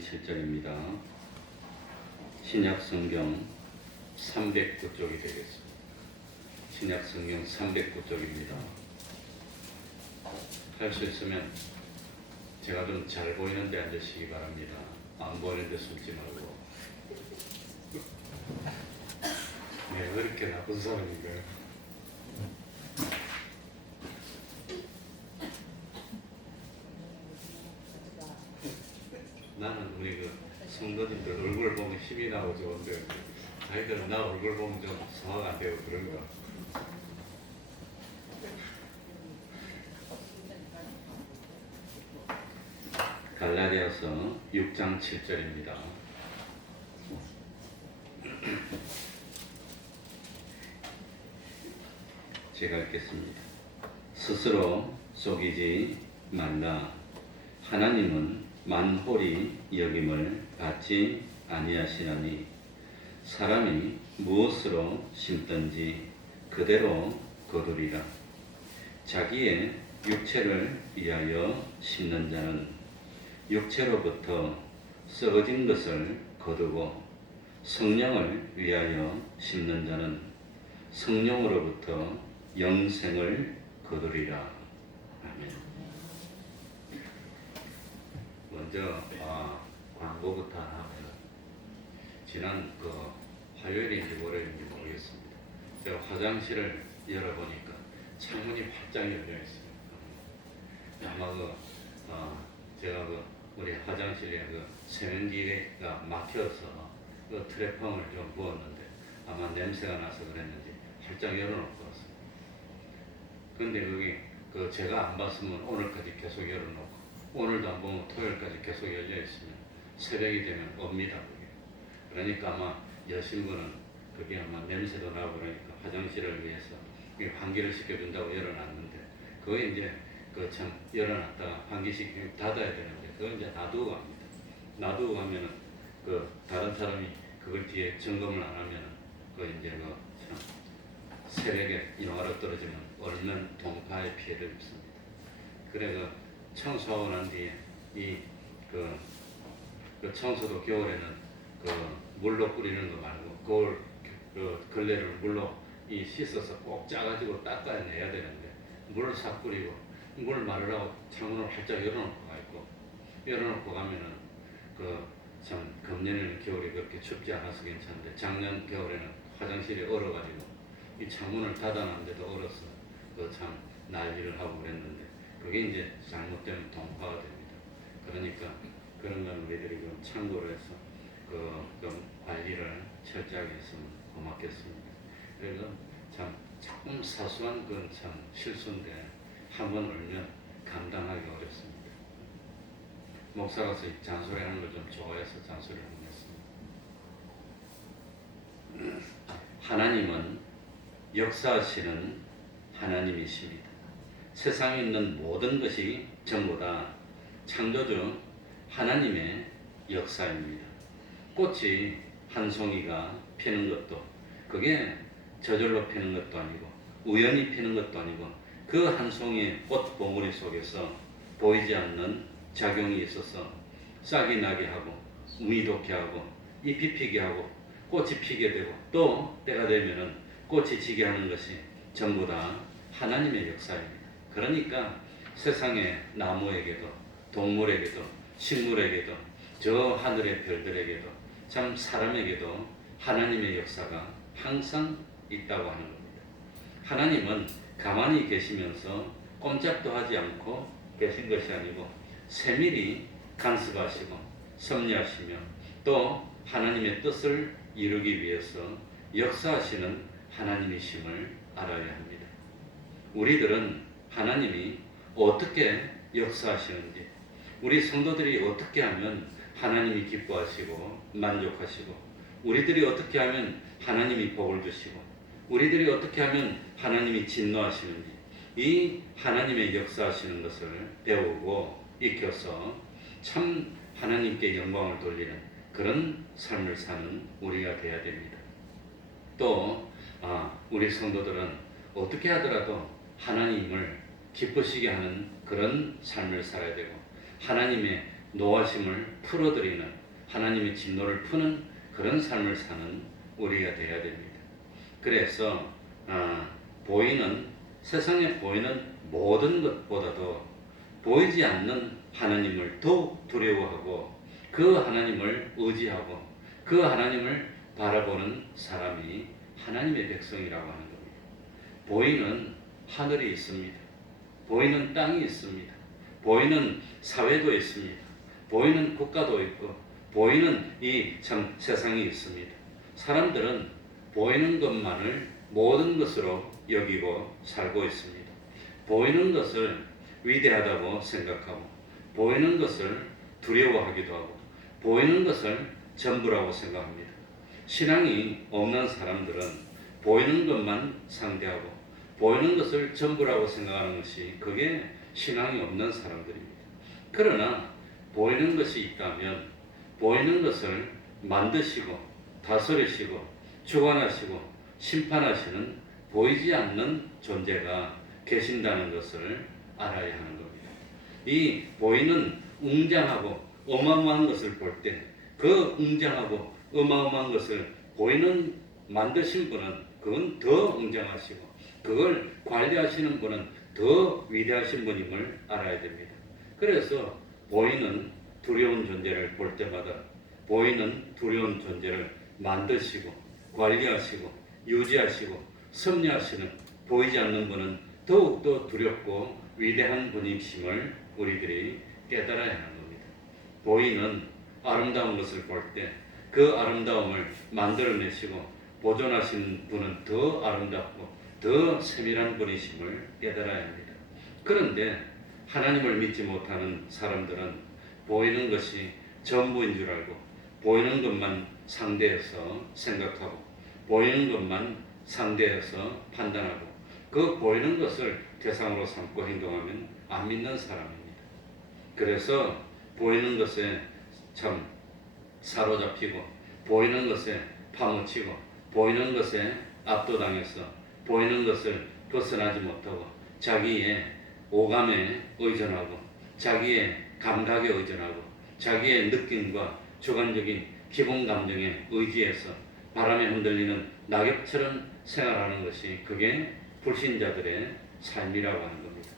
7절입니다. 신약 성경 309쪽이 되겠습니다. 신약 성경 309쪽입니다. 할 수 있으면 제가 좀 잘 보이는 데 앉으시기 바랍니다. 안 보이는 데 숨지 말고. 네, 왜 이렇게 나쁜 사람인가요? 나는 우리 그 성도님들 얼굴 보면 힘이 나고 좋은데 자기들은 나 얼굴 보면 좀 소화가 안 되고 그런가. 갈라디아서 6장 7절입니다. 제가 읽겠습니다. 스스로 속이지 말라. 하나님은 만홀히 여김을 받지 아니하시나니 사람이 무엇으로 심든지 그대로 거두리라. 자기의 육체를 위하여 심는 자는 육체로부터 썩어진 것을 거두고 성령을 위하여 심는 자는 성령으로부터 영생을 거두리라. 아멘. 먼저 광고부터 하면 지난 화요일인지 월요일인지 모르겠습니다. 제가 화장실을 열어보니까 창문이 활짝 열려 있어요. 아마 제가 우리 화장실에 세면기가 막혀서 트레펑을 좀 부었는데 아마 냄새가 나서 그랬는지 활짝 열어놓고 왔어요. 근데 거기 제가 안 봤으면 오늘까지 계속 열어놓고 오늘도 안 보면 토요일까지 계속 열려 있으면 새벽이 되면 옵니다. 그게. 그러니까 아마 여신 분은 그게 아마 냄새도 나고 그러니까 화장실을 위해서 환기를 시켜준다고 열어놨는데 그거 이제 참 열어놨다가 환기시키고 닫아야 되는데 그걸 이제 놔두고 갑니다. 놔두고 가면은 다른 사람이 그걸 뒤에 점검을 안 하면은 이제 참 새벽에 영하로 떨어지면 얼면 동파의 피해를 입습니다. 그래 청소하고 난 뒤에 청소도 겨울에는 물로 뿌리는 거 말고 걸레를 물로 씻어서 꼭 짜가지고 닦아내야 되는데 물을 싹 뿌리고 물 마르라고 창문을 활짝 열어놓고 가 있고 열어놓고 가면은 참 금년에는 겨울이 그렇게 춥지 않아서 괜찮은데 작년 겨울에는 화장실이 얼어가지고 이 창문을 닫아놨는데도 얼어서 참 난리를 하고 그랬는데 그게 이제 잘못되면 동파가 됩니다. 그러니까 그런 건 우리들이 참고로 해서 관리를 철저하게 했으면 고맙겠습니다. 그래서 참 조금 사소한 건 참 실수인데 한번 울면 감당하기 어렵습니다. 목사로서 잔소리하는 걸 좀 좋아해서 잔소리를 했습니다. 하나님은 역사하시는 하나님이십니다. 세상에 있는 모든 것이 전부 다 창조주 하나님의 역사입니다. 꽃이 한 송이가 피는 것도 그게 저절로 피는 것도 아니고 우연히 피는 것도 아니고 그 한 송이의 꽃 봉우리 속에서 보이지 않는 작용이 있어서 싹이 나게 하고 운이 좋게 하고 잎이 피게 하고 꽃이 피게 되고 또 때가 되면은 꽃이 지게 하는 것이 전부 다 하나님의 역사입니다. 그러니까 세상의 나무에게도 동물에게도 식물에게도 저 하늘의 별들에게도 참 사람에게도 하나님의 역사가 항상 있다고 하는 겁니다. 하나님은 가만히 계시면서 꼼짝도 하지 않고 계신 것이 아니고 세밀히 간섭하시고 섭리하시며 또 하나님의 뜻을 이루기 위해서 역사하시는 하나님이심을 알아야 합니다. 우리들은 하나님이 어떻게 역사하시는지, 우리 성도들이 어떻게 하면 하나님이 기뻐하시고 만족하시고, 우리들이 어떻게 하면 하나님이 복을 주시고, 우리들이 어떻게 하면 하나님이 진노하시는지 이 하나님의 역사하시는 것을 배우고 익혀서 참 하나님께 영광을 돌리는 그런 삶을 사는 우리가 되어야 됩니다. 또 우리 성도들은 어떻게 하더라도 하나님을 기쁘시게 하는 그런 삶을 살아야 되고 하나님의 노하심을 풀어드리는, 하나님의 진노를 푸는 그런 삶을 사는 우리가 되어야 됩니다. 그래서 보이는, 세상에 보이는 모든 것보다도 보이지 않는 하나님을 더욱 두려워하고 그 하나님을 의지하고 그 하나님을 바라보는 사람이 하나님의 백성이라고 하는 겁니다. 보이는 하늘이 있습니다. 보이는 땅이 있습니다. 보이는 사회도 있습니다. 보이는 국가도 있고 보이는 이 참 세상이 있습니다. 사람들은 보이는 것만을 모든 것으로 여기고 살고 있습니다. 보이는 것을 위대하다고 생각하고 보이는 것을 두려워하기도 하고 보이는 것을 전부라고 생각합니다. 신앙이 없는 사람들은 보이는 것만 상대하고 보이는 것을 전부라고 생각하는 것이 그게 신앙이 없는 사람들입니다. 그러나 보이는 것이 있다면 보이는 것을 만드시고 다스리시고 주관하시고 심판하시는 보이지 않는 존재가 계신다는 것을 알아야 하는 겁니다. 이 보이는 웅장하고 어마어마한 것을 볼 때 그 웅장하고 어마어마한 것을 보이는 만드신 분은 그건 더 웅장하시고 그걸 관리하시는 분은 더 위대하신 분임을 알아야 됩니다. 그래서 보이는 두려운 존재를 볼 때마다 보이는 두려운 존재를 만드시고 관리하시고 유지하시고 섭리하시는 보이지 않는 분은 더욱더 두렵고 위대한 분이심을 우리들이 깨달아야 하는 겁니다. 보이는 아름다운 것을 볼 때 그 아름다움을 만들어내시고 보존하신 분은 더 아름답고 더 세밀한 분이심을 깨달아야 합니다. 그런데 하나님을 믿지 못하는 사람들은 보이는 것이 전부인 줄 알고 보이는 것만 상대해서 생각하고 보이는 것만 상대해서 판단하고 그 보이는 것을 대상으로 삼고 행동하면 안 믿는 사람입니다. 그래서 보이는 것에 참 사로잡히고 보이는 것에 파묻히고 보이는 것에 압도당해서 보이는 것을 벗어나지 못하고 자기의 오감에 의존하고 자기의 감각에 의존하고 자기의 느낌과 주관적인 기본 감정에 의지해서 바람에 흔들리는 낙엽처럼 생활하는 것이 그게 불신자들의 삶이라고 하는 겁니다.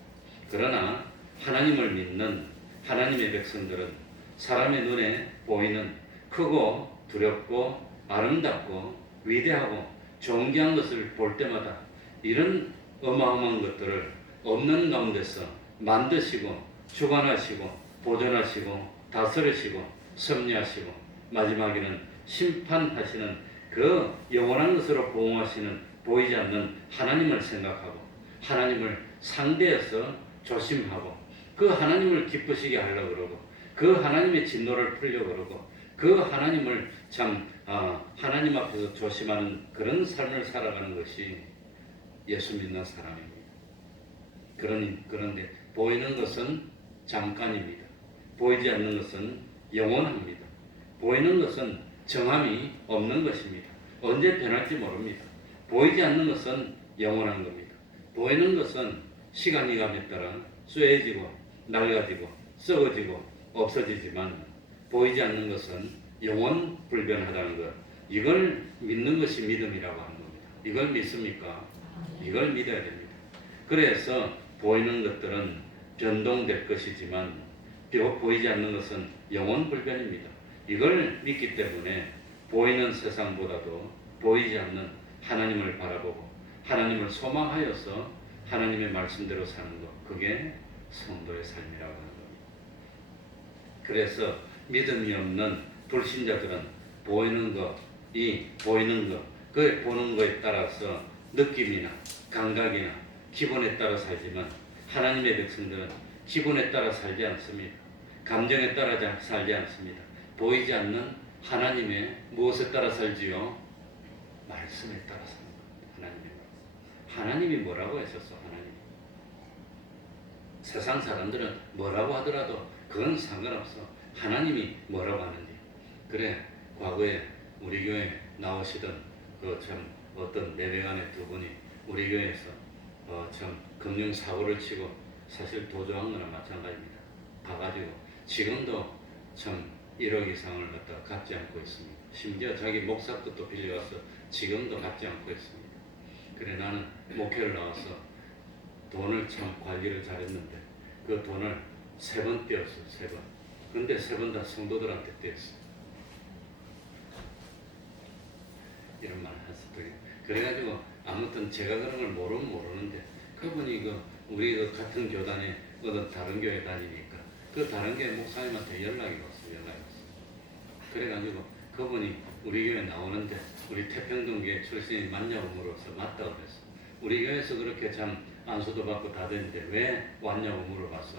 그러나 하나님을 믿는 하나님의 백성들은 사람의 눈에 보이는 크고 두렵고 아름답고 위대하고 존귀한 것을 볼 때마다 이런 어마어마한 것들을 없는 가운데서 만드시고 주관하시고 보존하시고 다스리시고 섭리하시고 마지막에는 심판하시는 그 영원한 것으로 보호하시는 보이지 않는 하나님을 생각하고 하나님을 상대해서 조심하고 그 하나님을 기쁘시게 하려고 그러고 그 하나님의 진노를 풀려고 그러고 그 하나님을 참 하나님 앞에서 조심하는 그런 삶을 살아가는 것이 예수 믿는 사람입니다. 그런데 보이는 것은 잠깐입니다. 보이지 않는 것은 영원합니다. 보이는 것은 정함이 없는 것입니다. 언제 변할지 모릅니다. 보이지 않는 것은 영원한 겁니다. 보이는 것은 시간이 감에 따라 쇠해지고 낡아지고 썩어지고 없어지지만 보이지 않는 것은 영원 불변하다는 것. 이걸 믿는 것이 믿음이라고 하는 겁니다. 이걸 믿습니까? 이걸 믿어야 됩니다. 그래서 보이는 것들은 변동될 것이지만 보이지 않는 것은 영원 불변입니다. 이걸 믿기 때문에 보이는 세상보다도 보이지 않는 하나님을 바라보고 하나님을 소망하여서 하나님의 말씀대로 사는 것, 그게 성도의 삶이라고 하는 겁니다. 그래서 믿음이 없는 불신자들은 보이는 것, 그 보는 것에 따라서 느낌이나 감각이나 기분에 따라 살지만 하나님의 백성들은 기분에 따라 살지 않습니다. 감정에 따라 살지 않습니다. 보이지 않는 하나님의 무엇에 따라 살지요? 말씀에 따라 삽니다. 하나님의 말씀. 하나님이 뭐라고 하셨어? 하나님. 세상 사람들은 뭐라고 하더라도 그건 상관없어. 하나님이 뭐라고 하는지. 그래, 과거에 우리 교회 나오시던 그 참 어떤 내배간의 두 분이 우리 교회에서 참 금융 사고를 치고 사실 도주한 거나 마찬가지입니다. 가가지고 지금도 참 1억 이상을 갖다가 갚지 않고 있습니다. 심지어 자기 목사 것도 빌려와서 지금도 갚지 않고 있습니다. 그래 나는 목회를 나와서 돈을 참 관리를 잘했는데 그 돈을 3번 떼었어요. 3번. 근데 3번 다 성도들한테 떼었어요. 이런 말을 했었더니 그래가지고 아무튼 제가 그런 걸 모르는데 그분이 우리 같은 교단에 어떤 다른 교회 다니니까 그 다른 교회 목사님한테 연락이 왔어요. 그래가지고 그분이 우리 교회 나오는데 우리 태평동교회 출신이 맞냐고물어서 맞다고 그랬어. 우리 교회에서 그렇게 참 안수도 받고 다 되는데 왜 왔냐고 물어봤어.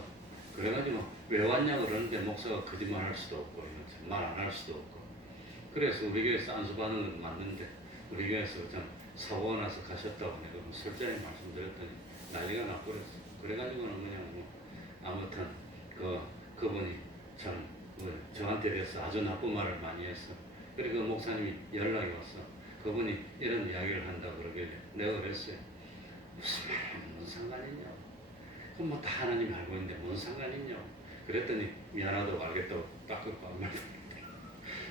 그래가지고 왜 왔냐고 그러는데 목사가 거짓말할 수도 없고 말 안 할 수도 없고 그래서 우리 교회에서 안수받는 건 맞는데 우리 교회에서 참 사고가 나서 가셨다고 내가 솔직히 말씀드렸더니 난리가 나버렸어. 그래가지고는 그냥 아무튼 그분이 참 저한테 대해서 아주 나쁜 말을 많이 했어. 그리고 그 목사님이 연락이 왔어. 그분이 이런 이야기를 한다고 그러길래 내가 그랬어요. 무슨 말이야, 뭔 상관이냐. 그럼 뭐 다 하나님이 알고 있는데 뭔 상관이냐. 그랬더니 미안하다고 알겠다고 딱 그거 안 말했어.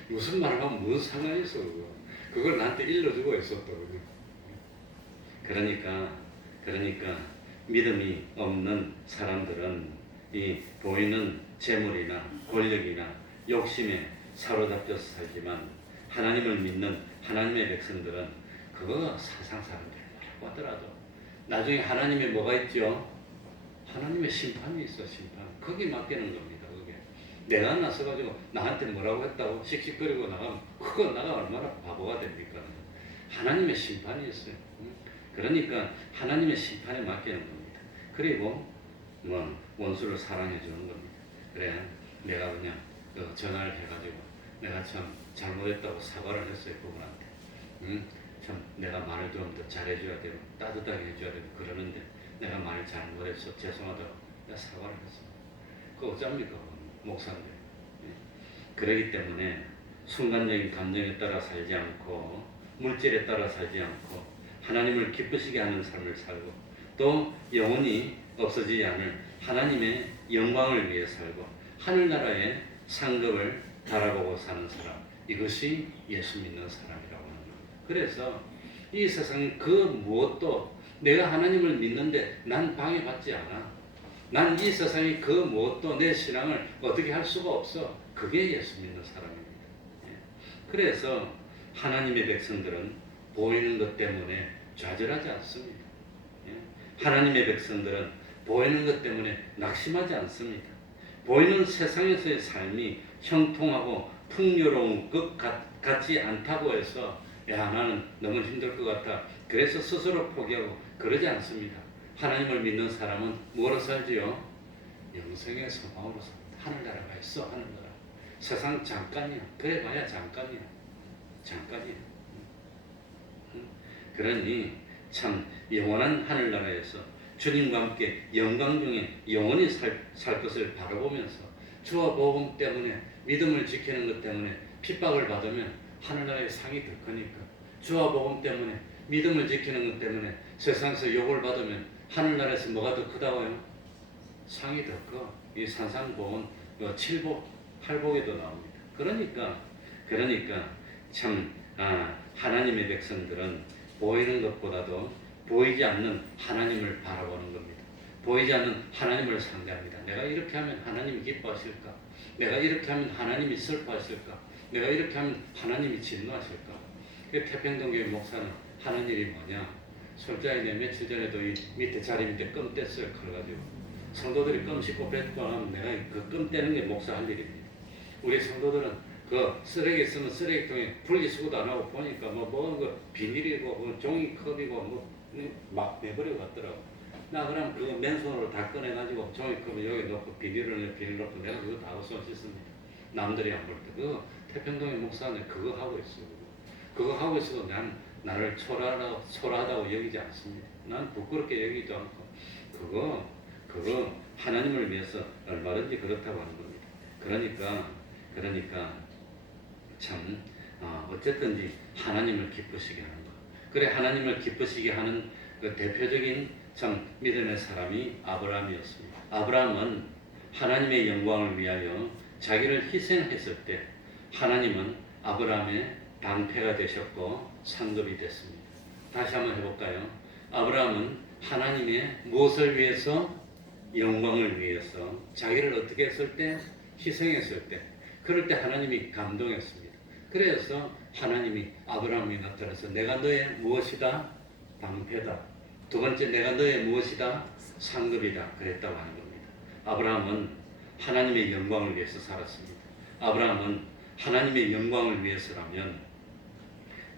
무슨 말을 하면 뭔 상관이 있어 그거. 그걸 나한테 일러주고 있었다고. 그러니까 믿음이 없는 사람들은 이 보이는 재물이나 권력이나 욕심에 사로잡혀서 살지만 하나님을 믿는 하나님의 백성들은 그거 세상 사람들이 뭐라고 하더라도 나중에 하나님의 뭐가 있죠? 하나님의 심판이 있어. 심판. 거기 맡기는 겁니다. 그게 내가 나서가지고 나한테 뭐라고 했다고 씩씩거리고 나가면 그거 나가 얼마나 바보가 됩니까? 하나님의 심판이 있어요. 그러니까 하나님의 심판에 맡기는 겁니다. 그리고 원수를 사랑해 주는 겁니다. 그래 내가 그냥 전화를 해가지고 내가 참 잘못했다고 사과를 했어요. 그분한테. 참 내가 말을 좀 더 잘해줘야 되고 따뜻하게 해줘야 되고 그러는데 내가 말 잘못해서 죄송하다고 내가 사과를 했습니다. 그거 어쩝니까 목사인데. 그러기 때문에 순간적인 감정에 따라 살지 않고 물질에 따라 살지 않고 하나님을 기쁘시게 하는 삶을 살고 또 영원히 없어지지 않을 하나님의 영광을 위해 살고 하늘나라의 상급을 바라보고 사는 사람, 이것이 예수 믿는 사람이라고 하는 겁니다. 그래서 이 세상 그 무엇도 내가 하나님을 믿는데 난 방해받지 않아. 난 이 세상의 그 무엇도 내 신앙을 어떻게 할 수가 없어. 그게 예수 믿는 사람입니다. 그래서 하나님의 백성들은 보이는 것 때문에 좌절하지 않습니다. 하나님의 백성들은 보이는 것 때문에 낙심하지 않습니다. 보이는 세상에서의 삶이 형통하고 풍요로운 것 같지 않다고 해서 야 나는 너무 힘들 것 같아. 그래서 스스로 포기하고 그러지 않습니다. 하나님을 믿는 사람은 뭐로 살지요? 영생의 소망으로 삽니다. 하늘나라가 있어. 하늘나라. 세상 잠깐이야. 그래 봐야 잠깐이야. 그러니 참 영원한 하늘나라에서 주님과 함께 영광 중에 영원히 살 것을 바라보면서 주와 복음 때문에 믿음을 지키는 것 때문에 핍박을 받으면 하늘나라의 상이 더 크니까 주와 복음 때문에 믿음을 지키는 것 때문에 세상에서 욕을 받으면 하늘나라에서 뭐가 더 크다고요? 상이 더 커. 이 산상보온 7복 8복에도 나옵니다. 그러니까 참 하나님의 백성들은 보이는 것보다도 보이지 않는 하나님을 바라보는 겁니다. 보이지 않는 하나님을 상대합니다. 내가 이렇게 하면 하나님이 기뻐하실까? 내가 이렇게 하면 하나님이 슬퍼하실까? 내가 이렇게 하면 하나님이 진노하실까? 태평동교회 목사는 하는 일이 뭐냐? 솔직히 내 며칠 전에도 이 밑에 자리 밑에 껌 뗐어요. 그래가지고 성도들이 껌 씹고 뱉고 하면 내가 그 껌 떼는 게 목사 할 일입니다. 우리 성도들은 그 쓰레기 있으면 쓰레기통에 분리수거도 안 하고 보니까 그 비닐이고 종이컵이고 막 내버리고 갔더라고. 나 그럼 그거 맨손으로 다 꺼내가지고 종이컵을 여기 넣고 비닐 넣고 내가 그거 다 손 씻습니다. 남들이 안 볼 때. 그거 태평동의 목사는 그거 하고 있어. 그거 하고 있어도 난 나를 초라하다고 여기지 않습니다. 난 부끄럽게 여기지도 않고 그거 하나님을 위해서 얼마든지 그렇다고 하는 겁니다. 그러니까 참 어쨌든지 하나님을 기쁘시게 하는 것. 그래 하나님을 기쁘시게 하는 그 대표적인 참 믿음의 사람이 아브라함이었습니다. 아브라함은 하나님의 영광을 위하여 자기를 희생했을 때 하나님은 아브라함의 방패가 되셨고 상급이 됐습니다. 다시 한번 해볼까요? 아브라함은 하나님의 무엇을 위해서? 영광을 위해서 자기를 어떻게 했을 때? 희생했을 때. 그럴 때 하나님이 감동했습니다. 그래서 하나님이 아브라함이 나타나서 내가 너의 무엇이다? 방패다. 두 번째, 내가 너의 무엇이다? 상급이다. 그랬다고 하는 겁니다. 아브라함은 하나님의 영광을 위해서 살았습니다. 아브라함은 하나님의 영광을 위해서라면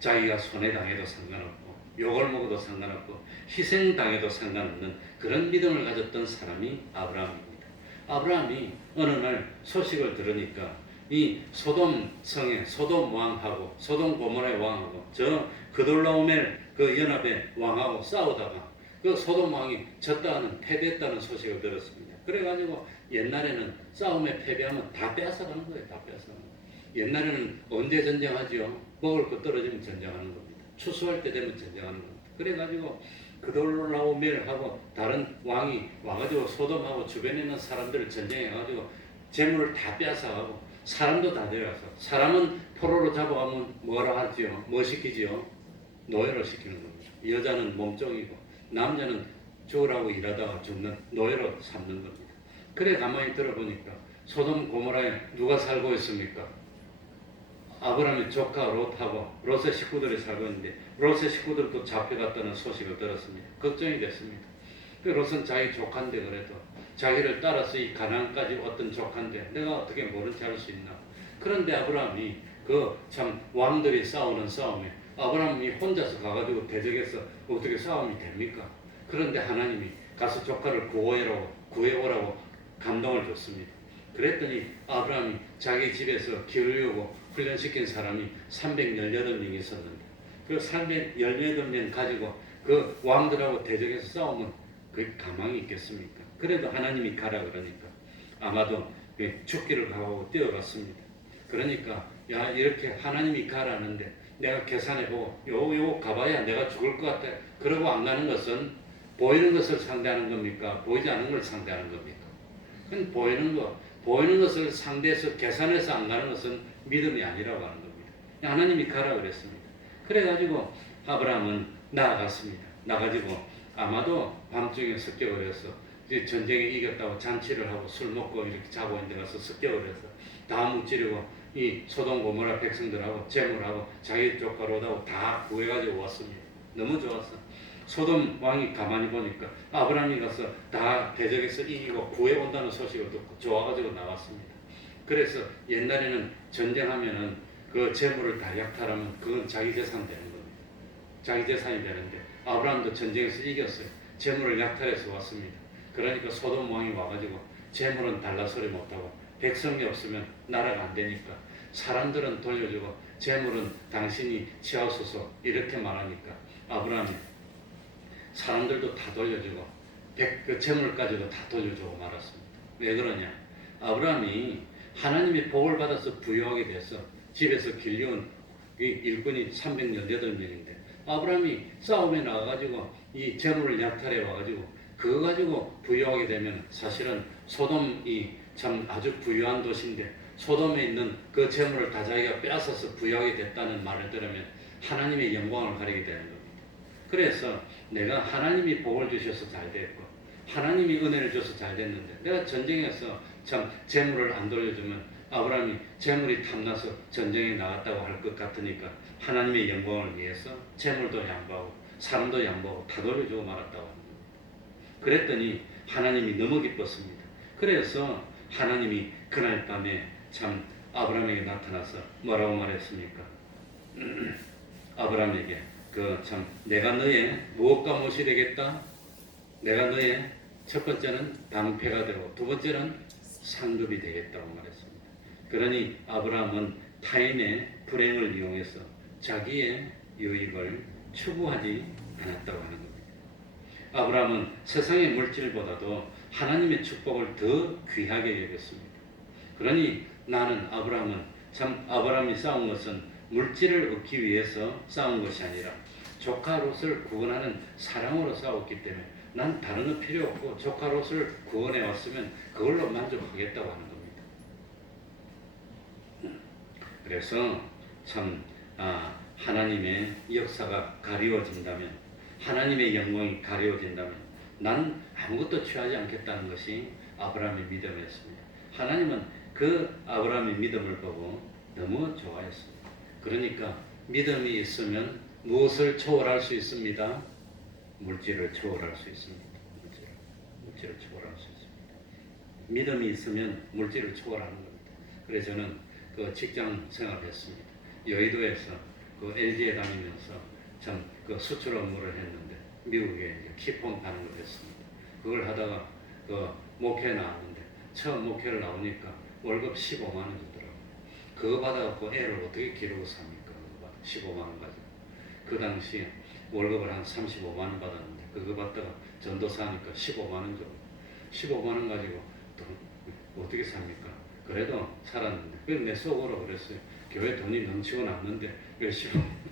자기가 손해당해도 상관없고 욕을 먹어도 상관없고 희생당해도 상관없는 그런 믿음을 가졌던 사람이 아브라함입니다. 아브라함이 어느 날 소식을 들으니까 이 소돔 성에 소돔 왕하고 소돔 고모라의 왕하고 저 그돌라오멜 그 연합의 왕하고 싸우다가 그 소돔 왕이 졌다는 패배했다는 소식을 들었습니다. 그래가지고 옛날에는 싸움에 패배하면 다 빼앗아가는 거예요. 다 빼앗아가는 거예요. 옛날에는 언제 전쟁하지요? 먹을 거 떨어지면 전쟁하는 겁니다. 추수할 때 되면 전쟁하는 겁니다. 그래가지고 그돌라오멜하고 다른 왕이 와가지고 소돔하고 주변에 있는 사람들을 전쟁해가지고 재물을 다 빼앗아가고 사람도 다 데려가서 사람은 포로로 잡아가면 뭐라 하지요? 뭐 시키지요? 노예로 시키는 겁니다. 여자는 몸종이고 남자는 죽으라고 일하다가 죽는 노예로 삼는 겁니다. 그래 가만히 들어보니까 소돔 고모라에 누가 살고 있습니까? 아브라함의 조카 롯하고 롯의 식구들이 살고 있는데 롯의 식구들도 잡혀갔다는 소식을 들었습니다. 걱정이 됐습니다. 그 롯은 자기 조카인데 그래도 자기를 따라서 이 가나안까지 왔던 조카인데 내가 어떻게 모른 체 할 수 있나. 그런데 아브라함이 그 참 왕들이 싸우는 싸움에 아브라함이 혼자서 가가지고 대적해서 어떻게 싸움이 됩니까? 그런데 하나님이 가서 조카를 구해오라고 감동을 줬습니다. 그랬더니 아브라함이 자기 집에서 기르려고 훈련시킨 사람이 318명이 있었는데 그 318명 가지고 그 왕들하고 대적해서 싸우면 그게 가망이 있겠습니까? 그래도 하나님이 가라 그러니까 아마도 죽기를 각오하고 뛰어갔습니다. 그러니까 야 이렇게 하나님이 가라는데 내가 계산해보고 요 가봐야 내가 죽을 것 같아. 그러고 안 가는 것은 보이는 것을 상대하는 겁니까? 보이지 않는 걸 상대하는 겁니까? 그건 보이는 것을 상대해서 계산해서 안 가는 것은 믿음이 아니라고 하는 겁니다. 하나님이 가라 그랬습니다. 그래가지고 아브라함은 나아갔습니다. 나가지고 아마도 밤중에 습격을 해서 이제 전쟁에 이겼다고 잔치를 하고 술 먹고 이렇게 자고 있는 데 가서 습격을 해서 다 무찌르고 이 소돔 고모라 백성들하고 재물하고 자기 조카 롯하고 다 구해가지고 왔습니다. 너무 좋았어. 소돔 왕이 가만히 보니까 아브라함이 가서 다 대적해서 이기고 구해온다는 소식을 듣고 좋아가지고 나왔습니다. 그래서 옛날에는 전쟁하면은 그 재물을 다 약탈하면 그건 자기 재산 되는 겁니다. 자기 재산이 되는데 아브라함도 전쟁에서 이겼어요. 재물을 약탈해서 왔습니다. 그러니까 소돔 왕이 와가지고 재물은 달라 소리 못하고 백성이 없으면 나라가 안 되니까 사람들은 돌려주고 재물은 당신이 취하소서 이렇게 말하니까 아브라함이 사람들도 다 돌려주고 그 재물까지도 다 돌려주고 말았습니다. 왜 그러냐? 아브라함이 하나님의 복을 받아서 부유하게 돼서 집에서 길려온 일꾼이 318명인데 아브라함이 싸움에 나가가지고 이 재물을 약탈해 와가지고 그거 가지고 부유하게 되면 사실은 소돔이 참 아주 부유한 도시인데 소돔에 있는 그 재물을 다 자기가 빼앗아서 부유하게 됐다는 말을 들으면 하나님의 영광을 가리게 되는 겁니다. 그래서 내가 하나님이 복을 주셔서 잘 됐고 하나님이 은혜를 줘서 잘 됐는데 내가 전쟁에서 참 재물을 안 돌려주면 아브라함이 재물이 탐나서 전쟁에 나갔다고 할 것 같으니까 하나님의 영광을 위해서 재물도 양보하고 사람도 양보하고 다 돌려주고 말았다고 합니다. 그랬더니 하나님이 너무 기뻤습니다. 그래서 하나님이 그날 밤에 참 아브라함에게 나타나서 뭐라고 말했습니까? 아브라함에게 그 참 내가 너의 무엇과 무엇이 되겠다? 내가 너의 첫 번째는 방패가 되고 두 번째는 상급이 되겠다고 말했습니다. 그러니 아브라함은 타인의 불행을 이용해서 자기의 유익을 추구하지 않았다고 하는 겁니다. 아브라함은 세상의 물질보다도 하나님의 축복을 더 귀하게 여겼습니다. 그러니 나는 아브라함이 싸운 것은 물질을 얻기 위해서 싸운 것이 아니라 조카 롯을 구원하는 사랑으로 싸웠기 때문에 난 다른 거 필요 없고 조카 롯을 구원해 왔으면 그걸로 만족하겠다고 하는 겁니다. 그래서 참 하나님의 역사가 가리워진다면, 하나님의 영광이 가리워진다면 난 아무것도 취하지 않겠다는 것이 아브라함의 믿음이었습니다. 하나님은 그 아브라함의 믿음을 보고 너무 좋아했습니다. 그러니까 믿음이 있으면 무엇을 초월할 수 있습니다? 물질을 초월할 수 있습니다. 물질을 초월할 수 있습니다. 믿음이 있으면 물질을 초월하는 겁니다. 그래서 저는 그 직장 생활했습니다. 여의도에서 그 LG에 다니면서 참 그 수출 업무를 했는데 미국에 이제 키폰 파는 걸 했습니다. 그걸 하다가 그 목회 나왔는데 처음 목회를 나오니까 월급 15만 원 주더라고요. 그거 받아갖고 애를 어떻게 기르고 삽니까? 15만 원 가지고. 그 당시에 월급을 한 35만 원 받았는데 그거 받다가 전도사 하니까 15만 원 줘. 15만 원 가지고 돈 어떻게 삽니까? 그래도 살았는데 그래서 내 속으로 그랬어요. 교회 돈이 넘치고 남는데 왜 15만 원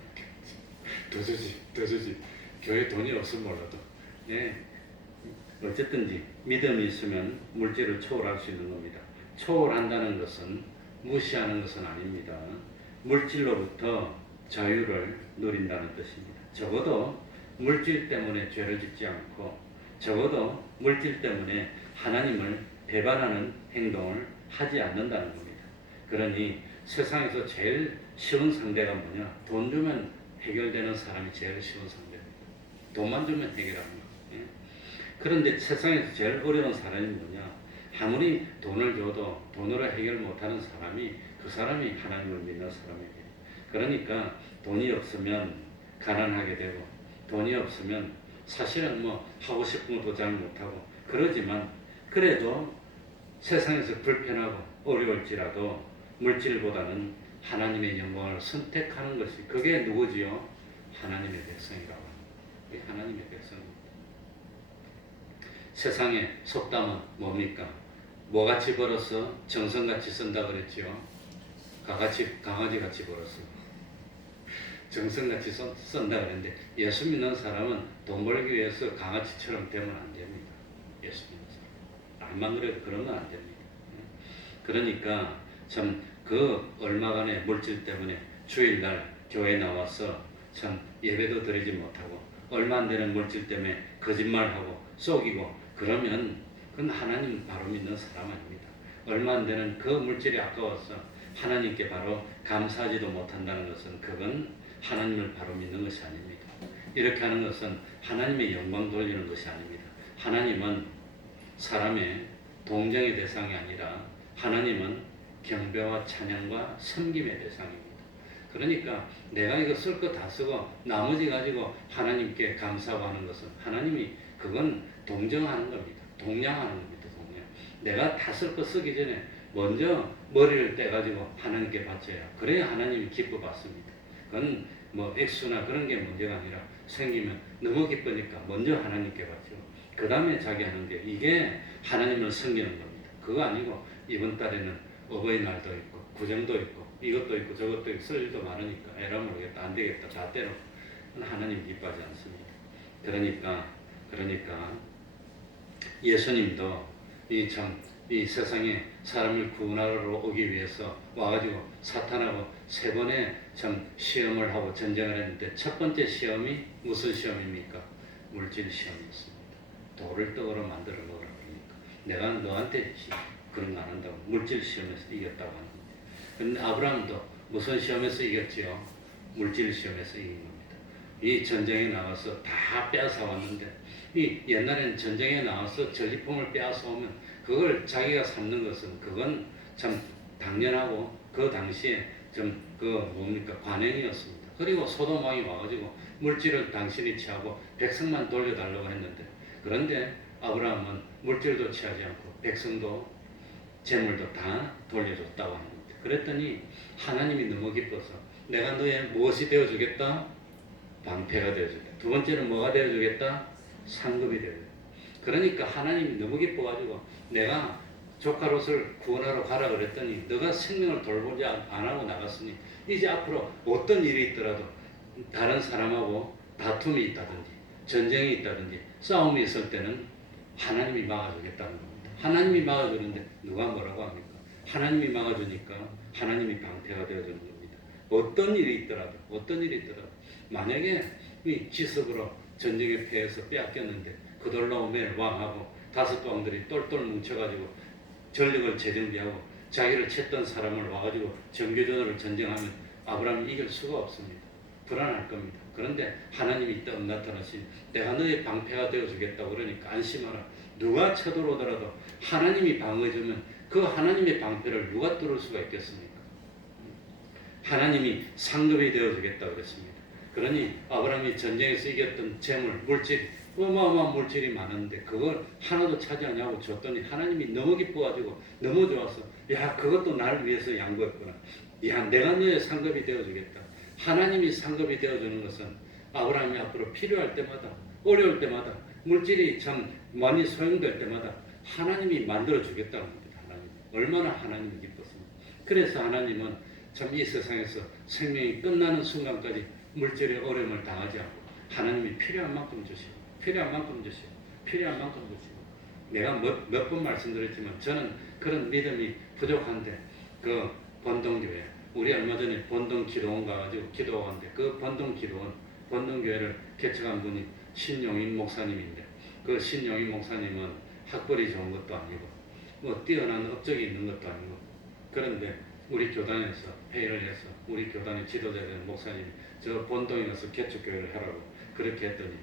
더 주지. 교회 돈이 없으면 몰라도. 예. 어쨌든지 믿음이 있으면 물질을 초월할 수 있는 겁니다. 초월한다는 것은 무시하는 것은 아닙니다. 물질로부터 자유를 누린다는 뜻입니다. 적어도 물질 때문에 죄를 짓지 않고, 적어도 물질 때문에 하나님을 배반하는 행동을 하지 않는다는 겁니다. 그러니 세상에서 제일 쉬운 상대가 뭐냐? 돈 주면 해결되는 사람이 제일 쉬운 상대입니다. 돈만 주면 해결하는 거. 예? 그런데 세상에서 제일 어려운 사람이 뭐냐? 아무리 돈을 줘도 돈으로 해결 못하는 사람이 그 사람이 하나님을 믿는 사람이에요. 그러니까 돈이 없으면 가난하게 되고, 돈이 없으면 사실은 뭐 하고 싶은 것도 잘 못하고 그러지만, 그래도 세상에서 불편하고 어려울지라도 물질보다는 하나님의 영광을 선택하는 것이, 그게 누구지요? 하나님의 백성이라고 합니다. 하나님의 백성입니다. 세상의 속담은 뭡니까? 뭐같이 벌어서 정성같이 쓴다 그랬지요? 강아지같이 벌었어. 정성같이 쓴다 그랬는데, 예수 믿는 사람은 돈 벌기 위해서 강아지처럼 되면 안 됩니다. 예수 믿는 사람. 암만 그래도 그러면 안 됩니다. 그러니까 참 그 얼마간의 물질 때문에 주일날 교회 나와서 참 예배도 드리지 못하고, 얼마 안 되는 물질 때문에 거짓말하고 속이고 그러면 그건 하나님 바로 믿는 사람 아닙니다. 얼마 안 되는 그 물질이 아까워서 하나님께 바로 감사하지도 못한다는 것은 그건 하나님을 바로 믿는 것이 아닙니다. 이렇게 하는 것은 하나님의 영광 돌리는 것이 아닙니다. 하나님은 사람의 동정의 대상이 아니라 하나님은 경배와 찬양과 섬김의 대상입니다. 그러니까 내가 이거 쓸 거 다 쓰고 나머지 가지고 하나님께 감사하고 하는 것은, 하나님이 그건 동정하는 겁니다. 동냥하는 겁니다. 동냥. 내가 다 쓸 거 쓰기 전에 먼저 머리를 떼가지고 하나님께 바쳐야, 그래야 하나님이 기뻐 받습니다. 그건 뭐 액수나 그런 게 문제가 아니라 생기면 너무 기쁘니까 먼저 하나님께 바치고 그 다음에 자기 하는 게, 이게 하나님을 섬기는 겁니다. 그거 아니고 이번 달에는 어버이날도 있고 구정도 있고 이것도 있고 저것도 있고 쓸 일도 많으니까 에라 모르겠다, 안 되겠다, 다 때려. 하나님 기뻐하지 않습니다. 그러니까 예수님도 이 세상에 사람을 구원하러 오기 위해서 와가지고 사탄하고 3번의 참 시험을 하고 전쟁을 했는데, 첫 번째 시험이 무슨 시험입니까? 물질 시험이었습니다. 돌을 떡으로 만들어 먹으라 그러니까 내가 너한테 그런 거 안 한다고 물질 시험에서 이겼다고 하는 겁니다. 그런데 아브라함도 무슨 시험에서 이겼지요? 물질 시험에서 이긴 겁니다. 이 전쟁에 나가서 다 빼앗아 왔는데, 이 옛날에는 전쟁에 나와서 전리품을 빼앗아 오면 그걸 자기가 삼는 것은 그건 참 당연하고 그 당시에 좀 관행이었습니다. 그리고 소돔 왕이 와가지고 물질을 당신이 취하고 백성만 돌려달라고 했는데, 그런데 아브라함은 물질도 취하지 않고 백성도 재물도 다 돌려줬다고 하는 겁니다. 그랬더니 하나님이 너무 기뻐서 내가 너의 무엇이 되어주겠다? 방패가 되어주겠다. 두 번째는 뭐가 되어주겠다? 상급이 되어주겠다. 그러니까 하나님이 너무 기뻐가지고 내가 조카 롯을 구원하러 가라 그랬더니 너가 생명을 돌보지 안 하고 나갔으니 이제 앞으로 어떤 일이 있더라도 다른 사람하고 다툼이 있다든지 전쟁이 있다든지 싸움이 있을 때는 하나님이 막아주겠다는 겁니다. 하나님이 막아주는데 누가 뭐라고 합니까? 하나님이 막아주니까 하나님이 방패가 되어주는 겁니다. 어떤 일이 있더라도 만약에 이 지석으로 전쟁에 패해서 빼앗겼는데 그돌라오멜 왕하고 다섯 왕들이 똘똘 뭉쳐가지고 전력을 재정비하고 자기를 챘던 사람을 와가지고 정교전으로 전쟁하면 아브라함이 이길 수가 없습니다. 불안할 겁니다. 그런데 하나님이 떡 나타나시 내가 너의 방패가 되어주겠다고 그러니까 안심하라. 누가 쳐들어오더라도 하나님이 방어해주면 그 하나님의 방패를 누가 뚫을 수가 있겠습니까? 하나님이 상급이 되어주겠다고 그랬습니다. 그러니 아브라함이 전쟁에서 이겼던 재물, 물질, 어마어마한 물질이 많은데 그걸 하나도 차지하냐고 줬더니 하나님이 너무 기뻐가지고 너무 좋아서 야 그것도 나를 위해서 양보했구나. 야 내가 너의 상급이 되어주겠다. 하나님이 상급이 되어주는 것은 아브라함이 앞으로 필요할 때마다 어려울 때마다 물질이 참 많이 소용될 때마다 하나님이 만들어주겠다는 겁니다. 하나님 얼마나 하나님이 기뻤습니까? 그래서 하나님은 참 이 세상에서 생명이 끝나는 순간까지 물질의 어려움을 당하지 않고 하나님이 필요한 만큼 주시고 필요한 만큼 주시고 필요한 만큼 주시고 내가 몇 번 말씀드렸지만 저는 그런 믿음이 부족한데 그 번동교회 우리 얼마 전에 번동 기도원 가가지고 기도하는데 그 번동 기도원 번동교회를 개척한 분이 신용인 목사님인데 그 신용인 목사님은 학벌이 좋은 것도 아니고 뭐 뛰어난 업적이 있는 것도 아니고 그런데 우리 교단에서 회의를 해서 우리 교단의 지도자된 목사님이 저 본동에 가서 개척교회를 하라고 그렇게 했더니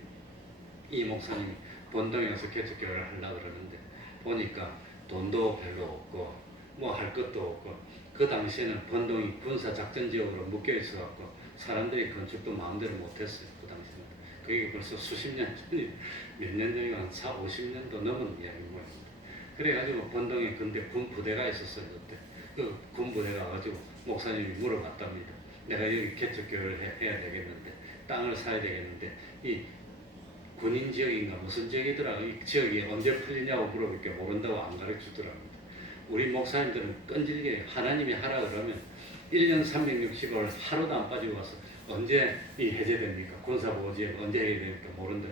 이 목사님이 본동에 가서 개척교회를 하려고 그러는데 보니까 돈도 별로 없고 뭐 할 것도 없고 그 당시에는 본동이 군사작전지역으로 묶여 있어갖고 사람들이 건축도 마음대로 못했어요. 그 당시에는 그게 벌써 수십 년 전이 몇 년 전이가 한 4, 50년도 넘은 이야기인 모양입니다. 그래가지고 본동에 근데 군 부대가 있었어요. 그때 그 군부대가 와가지고 목사님이 물어봤답니다. 내가 여기 개척교회를 해야 되겠는데 땅을 사야 되겠는데 이 군인 지역인가 무슨 지역이더라 이 지역이 언제 풀리냐고 물어볼 게 모른다고 안 가르쳐주더랍니다. 우리 목사님들은 끈질기게 하나님이 하라 그러면 1년 360을 하루도 안 빠지고 와서 언제 이 해제됩니까? 군사보호지역 언제 해제됩니까? 모른다.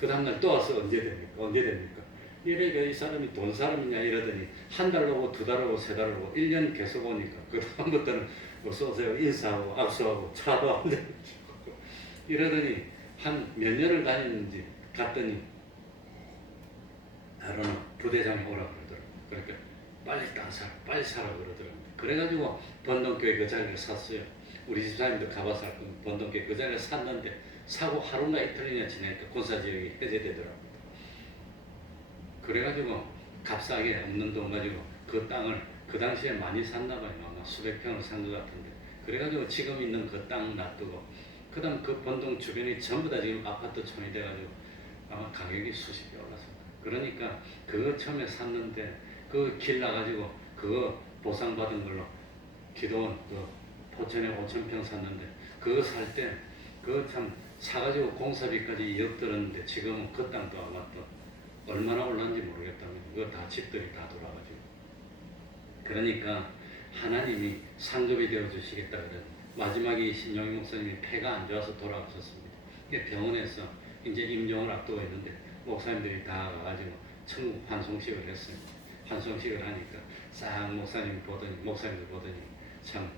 그 다음날 또 와서 언제 됩니까? 언제 됩니까? 이러니까 이 사람이 돈 사람이냐 이러더니 한 달 오고 두 달 오고 세 달 오고 1년 계속 오니까 그 다음부터는 어서오세요 인사하고 악수하고 차도 안 되고 이러더니 한 몇 년을 다녔는지 갔더니 하루는 부대장이 오라고 그러더라고요. 그러니까 빨리 땅 사라 빨리 사라 그러더라고요. 그래가지고 번동교회 그 자리를 샀어요. 우리 집사님도 가봐서 알 겁니다. 번동교회 그 자리를 샀는데 사고 하루나 이틀이나 지나니까 군사지역이 해제되더라고요. 그래가지고 값싸게 없는 돈 가지고 그 땅을 그 당시에 많이 샀나 봐요. 아마 수백 평을 산 것 같은데 그래가지고 지금 있는 그 땅 놔두고 그 다음 그 번동 주변이 전부 다 지금 아파트촌이 돼가지고 아마 가격이 수십이 올랐습니다. 그러니까 그거 처음에 샀는데 그 길 나가지고 그거 보상받은 걸로 기도원 그 포천에 5,000평 샀는데 그거 살 때 그거 참 사가지고 공사비까지 2억 들었는데 지금은 그 땅도 아마 또 얼마나 올랐는지 모르겠다면 그거 다 집들이 다 돌아가지고 그러니까 하나님이 상급이 되어 주시겠다 그런 마지막에 신용희 목사님이 폐가 안 좋아서 돌아가셨습니다. 병원에서 이제 임종을 앞두고 있는데 목사님들이 다 가가지고 천국 환송식을 했어요. 환송식을 하니까 싹 목사님들 보더니 참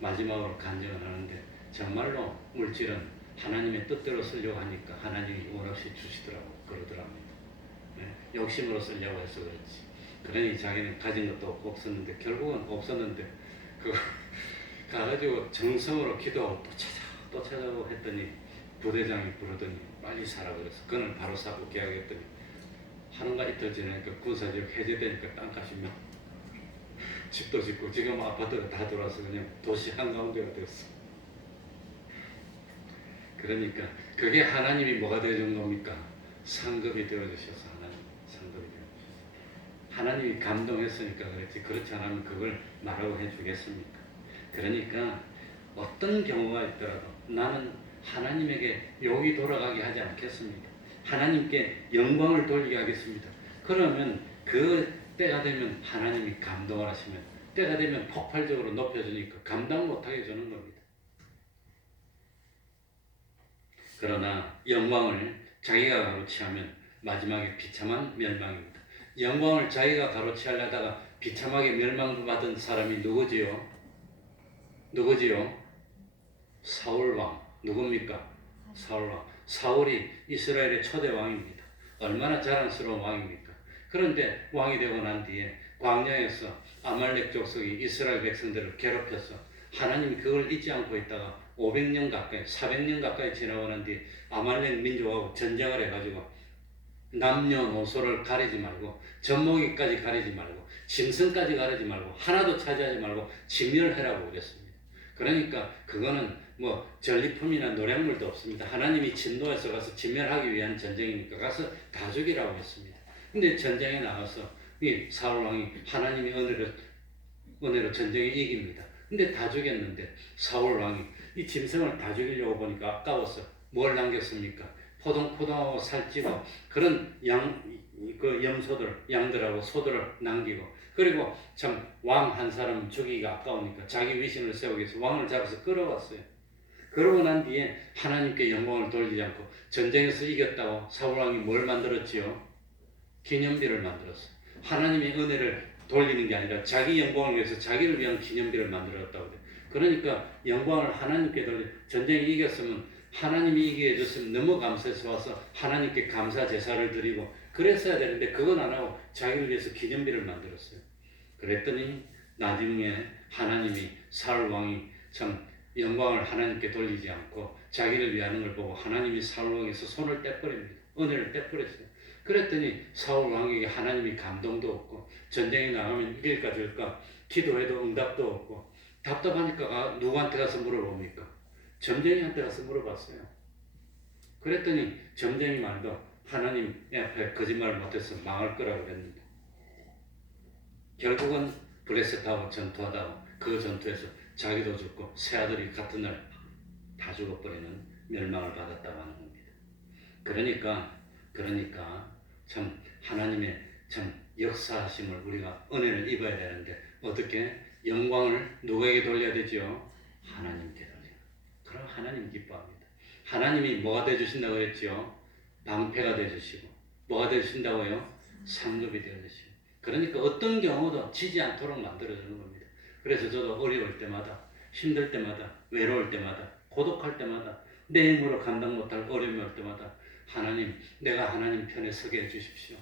마지막으로 간증을 하는데 정말로 물질은 하나님의 뜻대로 쓰려고 하니까 하나님이 원 없이 주시더라고 그러더랍니다. 네, 욕심으로 쓰려고 해서 그렇지. 그러니 자기는 가진 것도 없었는데 결국은 없었는데 그 가가지고 정성으로 기도하고 또 찾아오고 했더니 부대장이 부르더니 빨리 사라 그래서 그는 바로 사고 계약했더니 하루가 이틀 지나니까 군사지역 해제되니까 땅값이 막 집도 짓고 지금 아파트가 다 돌아서 그냥 도시 한가운데가 됐어. 그러니까 그게 하나님이 뭐가 되어준 겁니까? 상급이 되어주셔서 하나님 상급이 되어주셔서 하나님이 감동했으니까 그랬지 그렇지 않으면 그걸 말하고 해주겠습니까? 그러니까 어떤 경우가 있더라도 나는 하나님에게 욕이 돌아가게 하지 않겠습니다. 하나님께 영광을 돌리게 하겠습니다. 그러면 그 때가 되면 하나님이 감동을 하시면 때가 되면 폭발적으로 높여주니까 감당 못하게 주는 겁니다. 그러나 영광을 자기가 가로치하면 마지막에 비참한 멸망입니다. 영광을 자기가 가로치하려다가 비참하게 멸망받은 사람이 누구지요? 누구지요? 사울 왕 누굽니까? 사울 왕. 사울이 이스라엘의 초대 왕입니다. 얼마나 자랑스러운 왕입니까? 그런데 왕이 되고 난 뒤에 광야에서 아말렉 족속이 이스라엘 백성들을 괴롭혀서 하나님이 그걸 잊지 않고 있다가 500년 가까이 400년 가까이 지나고 난 뒤에 아말렉 민족하고 전쟁을 해가지고 남녀노소를 가리지 말고 젖먹이까지 가리지 말고 짐승까지 가리지 말고 하나도 차지하지 말고 진멸해라고 그랬습니다. 그러니까 그거는 뭐 전리품이나 노량물도 없습니다. 하나님이 진노해서 가서 진멸하기 위한 전쟁이니까 가서 다 죽이라고 했습니다. 근데 전쟁에 나가서 이 사울 왕이 하나님의 은혜로 전쟁에 이깁니다. 근데 다 죽였는데 사울 왕이 이 짐승을 다 죽이려고 보니까 아까워서 뭘 남겼습니까? 포동포동하고 살찌고 그런 그 염소들, 양들하고 소들을 남기고 그리고 참 왕 한 사람 죽이기가 아까우니까 자기 위신을 세우기 위해서 왕을 잡아서 끌어왔어요. 그러고 난 뒤에 하나님께 영광을 돌리지 않고 전쟁에서 이겼다고 사울 왕이 뭘 만들었지요? 기념비를 만들었어요. 하나님의 은혜를 돌리는 게 아니라 자기 영광을 위해서 자기를 위한 기념비를 만들었다고 그래요. 그러니까 영광을 하나님께 돌려 전쟁에 이겼으면 하나님이 이기게 해줬으면 너무 감사해서 와서 하나님께 감사 제사를 드리고 그랬어야 되는데 그건 안 하고 자기를 위해서 기념비를 만들었어요. 그랬더니 나중에 하나님이 사울 왕이 참 영광을 하나님께 돌리지 않고 자기를 위하는 걸 보고 하나님이 사울 왕에서 손을 떼버립니다. 은혜를 떼버렸어요. 그랬더니 사울 왕에게 하나님이 감동도 없고 전쟁에 나가면 이길까 질까 기도해도 응답도 없고 답답하니까 누구한테 가서 물어봅니까? 점쟁이한테 가서 물어봤어요. 그랬더니 점쟁이 말도 하나님 앞에 거짓말을 못해서 망할 거라고 그랬는데 결국은 블레셋하고 전투하다가 그 전투에서 자기도 죽고 세 아들이 같은 날 다 죽어버리는 멸망을 받았다고 하는 겁니다. 그러니까 참 하나님의 참 역사하심을 우리가 은혜를 입어야 되는데 어떻게 영광을 누구에게 돌려야 되죠? 하나님께 돌려요. 그럼 하나님 기뻐합니다. 하나님이 뭐가 되어주신다고 했죠? 방패가 되어주시고 뭐가 되어주신다고요? 상급이 되어주시고 그러니까 어떤 경우도 지지 않도록 만들어주는 겁니다. 그래서 저도 어려울 때마다 힘들 때마다 외로울 때마다 고독할 때마다 내 힘으로 감당 못할 어려움이 올 때마다 하나님 내가 하나님 편에 서게 해주십시오.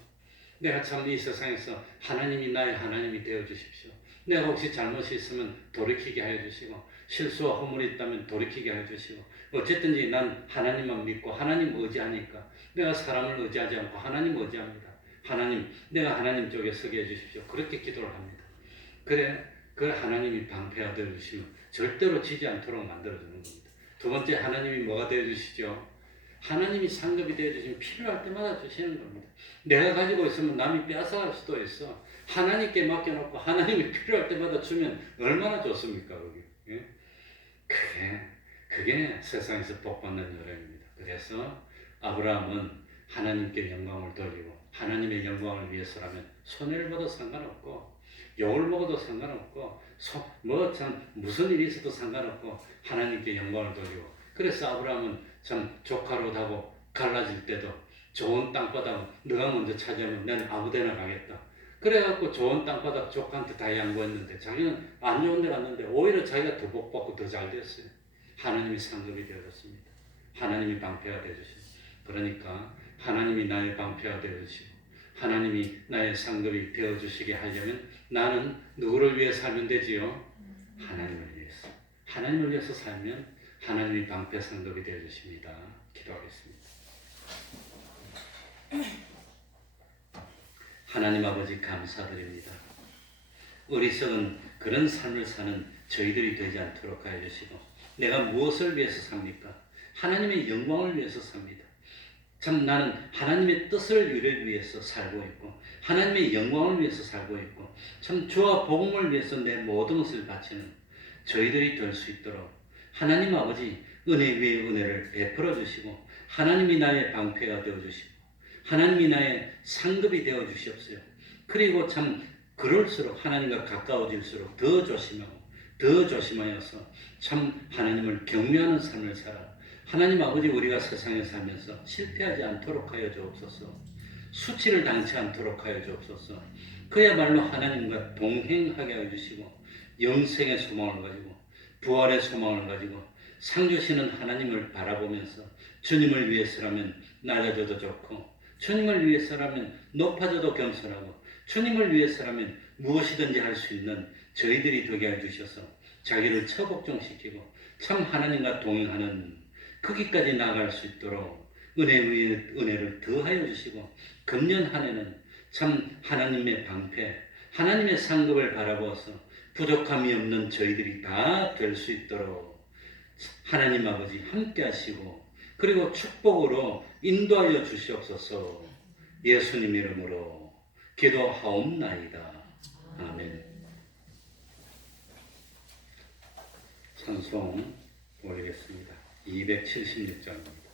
내가 참 이 세상에서 하나님이 나의 하나님이 되어주십시오. 내가 혹시 잘못이 있으면 돌이키게 하여 주시고 실수와 허물이 있다면 돌이키게 하여 주시고 어쨌든지 난 하나님만 믿고 하나님 의지하니까 내가 사람을 의지하지 않고 하나님 의지합니다. 하나님 내가 하나님 쪽에 서게 해주십시오. 그렇게 기도를 합니다. 그래 그 하나님이 방패가 되어주시면 절대로 지지 않도록 만들어주는 겁니다. 두 번째 하나님이 뭐가 되어주시죠? 하나님이 상급이 되어주시면 필요할 때마다 주시는 겁니다. 내가 가지고 있으면 남이 빼앗아갈 수도 있어. 하나님께 맡겨놓고 하나님이 필요할 때마다 주면 얼마나 좋습니까? 그게, 그게 세상에서 복받는 여정입니다. 그래서 아브라함은 하나님께 영광을 돌리고 하나님의 영광을 위해서라면 손해를 봐도 상관없고 욕을 먹어도 상관없고 무슨 일이 있어도 상관없고 하나님께 영광을 돌리고 그래서 아브라함은 참 조카로다고 갈라질 때도 좋은 땅바닥 너가 먼저 차지하면 나는 아무데나 가겠다. 그래갖고 좋은 땅바닥 조카한테 다 양보했는데 자기는 안 좋은 데 갔는데 오히려 자기가 더 복받고 더 잘 됐어요. 하나님이 상급이 되어졌습니다. 하나님이 방패가 되어주시고 그러니까 하나님이 나의 방패가 되어주시고 하나님이 나의 상급이 되어주시게 하려면 나는 누구를 위해 살면 되지요? 하나님을 위해서. 하나님을 위해서 살면 하나님이 방패 상급이 되어주십니다. 기도하겠습니다. 하나님 아버지 감사드립니다. 어리석은 그런 삶을 사는 저희들이 되지 않도록 하여 주시고 내가 무엇을 위해서 삽니까? 하나님의 영광을 위해서 삽니다. 참 나는 하나님의 뜻을 이루기 위해서 살고 있고 하나님의 영광을 위해서 살고 있고 참 주와 복음을 위해서 내 모든 것을 바치는 저희들이 될 수 있도록 하나님 아버지 은혜 위에 은혜를 베풀어 주시고 하나님이 나의 방패가 되어 주시고 하나님이 나의 상급이 되어 주시옵소요. 그리고 참 그럴수록 하나님과 가까워질수록 더 조심하고 더 조심하여서 참 하나님을 경외하는 삶을 살아 하나님 아버지 우리가 세상에 살면서 실패하지 않도록 하여 주옵소서. 수치를 당치 않도록 하여 주옵소서. 그야말로 하나님과 동행하게 하여 주시고 영생의 소망을 가지고 부활의 소망을 가지고 상 주시는 하나님을 바라보면서 주님을 위해서라면 낮아져도 좋고, 주님을 위해서라면 높아져도 겸손하고, 주님을 위해서라면 무엇이든지 할 수 있는 저희들이 되게 해주셔서 자기를 처복종시키고 참 하나님과 동행하는 거기까지 나아갈 수 있도록 은혜 위에 은혜를 더하여 주시고, 금년 한 해는 참 하나님의 방패, 하나님의 상급을 바라보아서 부족함이 없는 저희들이 다 될 수 있도록 하나님 아버지 함께 하시고, 그리고 축복으로 인도하여 주시옵소서. 예수님 이름으로 기도하옵나이다. 아멘. 찬송 올리겠습니다. 276장입니다.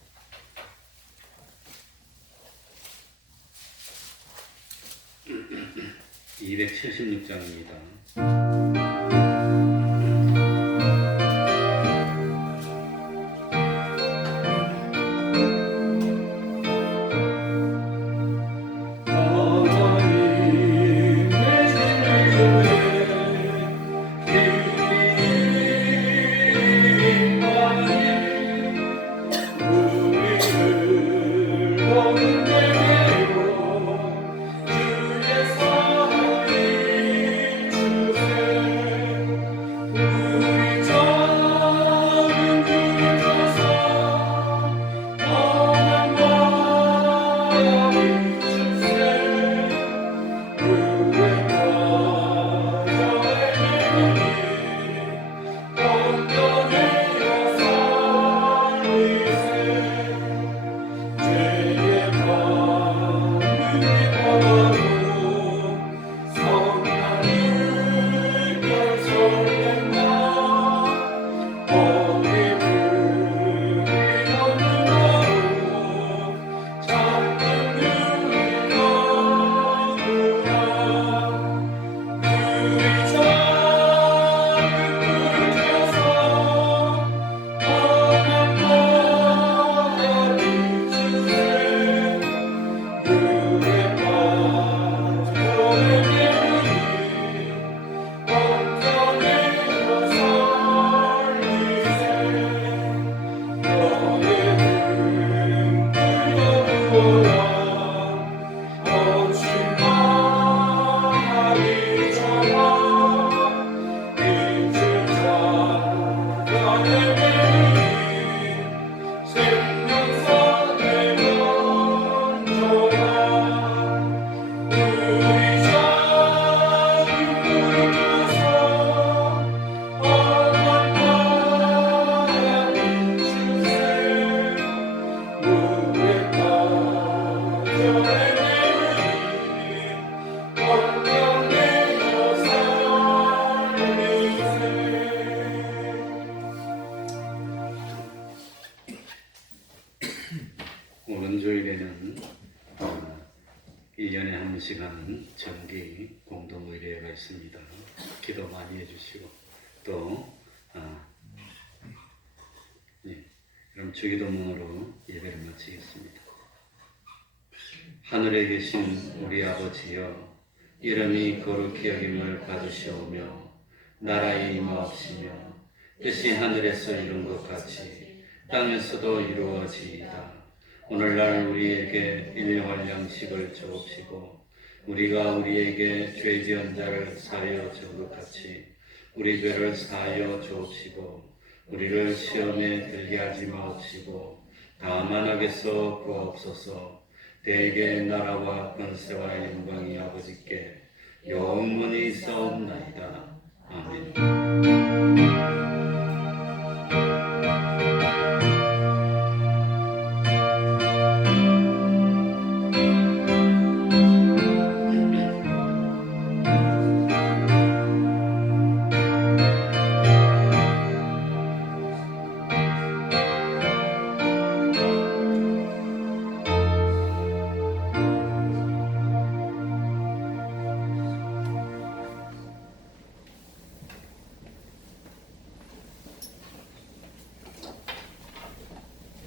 오는 주일에는 1년에 한 시간은 정기 공동의례가 있습니다. 기도 많이 해주시고, 또 그럼 주기도문으로 예배를 마치겠습니다. 하늘에 계신 우리 아버지여, 이름이 거룩히 여김을 받으시오며 나라의 임하옵시며 뜻이 하늘에서 이룬 것 같이 땅에서도 이루어지이다. 오늘날 우리에게 일용할 양식을 주옵시고, 우리가 우리에게 죄 지은 자를 사하여 준 것 같이 우리 죄를 사하여 주옵시고, 우리를 시험에 들게 하지 마옵시고 다만 악에서 구하옵소서. 대개 나라와 권세와 영광이 아버지께 영원히 있사옵나이다.